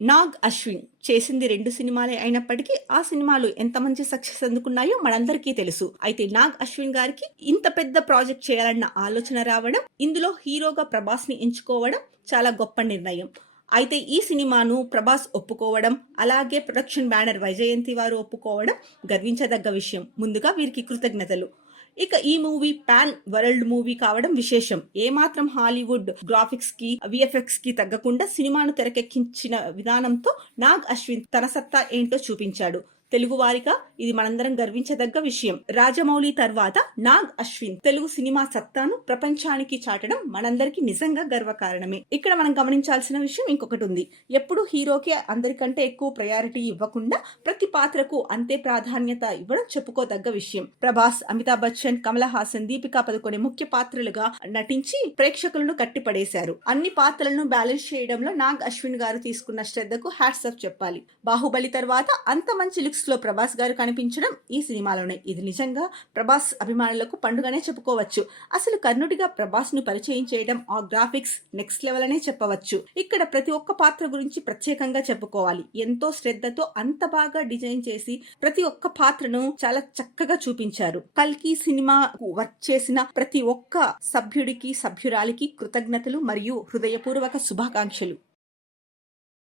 నాగ్ అశ్విన్ చేసింది 2 సినిమాలే అయినప్పటికీ ఆ సినిమాలు ఎంత మంచి సక్సెస్ అందుకున్నాయో మనందరికీ తెలుసు. అయితే నాగ్ అశ్విన్ గారికి ఇంత పెద్ద ప్రాజెక్ట్ చేయాలన్న ఆలోచన రావడం, ఇందులో హీరోగా ప్రభాస్ ని ఎంచుకోవడం చాలా గొప్ప నిర్ణయం. అయితే ఈ సినిమాను ప్రభాస్ ఒప్పుకోవడం, అలాగే ప్రొడక్షన్ బ్యానర్ వైజయంతి వారు ఒప్పుకోవడం గర్వించదగ్గ విషయం. ముందుగా వీరికి కృతజ్ఞతలు. ఇక ఈ మూవీ పాన్ వరల్డ్ మూవీ కావడం విశేషం. ఏమాత్రం హాలీవుడ్ గ్రాఫిక్స్ కి, విఎఫ్ఎక్స్ కి తగ్గకుండా సినిమాను తెరకెక్కించిన విధానంతో నాగ్ అశ్విన్ తన సత్తా ఏంటో చూపించాడు. తెలుగు వారిగా ఇది మనందరం గర్వించదగ్గ విషయం. రాజమౌళి తర్వాత నాగ్ అశ్విన్ తెలుగు సినిమా సత్తాను ప్రపంచానికి చాటడం మనందరికి నిజంగా గర్వకారణమే. ఇక్కడ మనం గమనించాల్సిన విషయం ఇంకొకటి ఉంది. ఎప్పుడు హీరోకి అందరికంటే ఎక్కువ ప్రయారిటీ ఇవ్వకుండా ప్రతి పాత్రకు అంతే ప్రాధాన్యత ఇవ్వడం చెప్పుకోదగ్గ విషయం. ప్రభాస్, అమితాబ్ బచ్చన్, కమల్ హాసన్, దీపికా పదుకొనే ముఖ్య పాత్రలుగా నటించి ప్రేక్షకులను కట్టిపడేశారు. అన్ని పాత్రలను బ్యాలెన్స్ చేయడంలో నాగ్ అశ్విన్ గారు తీసుకున్న శ్రద్ధకు హ్యాట్స్ ఆఫ్ చెప్పాలి. బాహుబలి తర్వాత అంత మంచి లుక్స్ లో ప్రభాస్ గారు కనిపించడం ఈ సినిమాలోనే. ఇది నిజంగా ప్రభాస్ అభిమానులకు పండుగనే చెప్పుకోవచ్చు. అసలు కర్ణుడిగా ప్రభాస్ ను పరిచయం చేయడం, ఆ గ్రాఫిక్స్ నెక్స్ట్ లెవెల్ అనే చెప్పవచ్చు. ఇక్కడ ప్రతి ఒక్క పాత్ర గురించి ప్రత్యేకంగా చెప్పుకోవాలి. ఎంతో శ్రద్ధతో అంత బాగా డిజైన్ చేసి ప్రతి ఒక్క పాత్రను చాలా చక్కగా చూపించారు. కల్కి సినిమా వర్క్ చేసిన ప్రతి ఒక్క సభ్యుడికి, సభ్యురాలికి కృతజ్ఞతలు మరియు హృదయపూర్వక శుభాకాంక్షలు.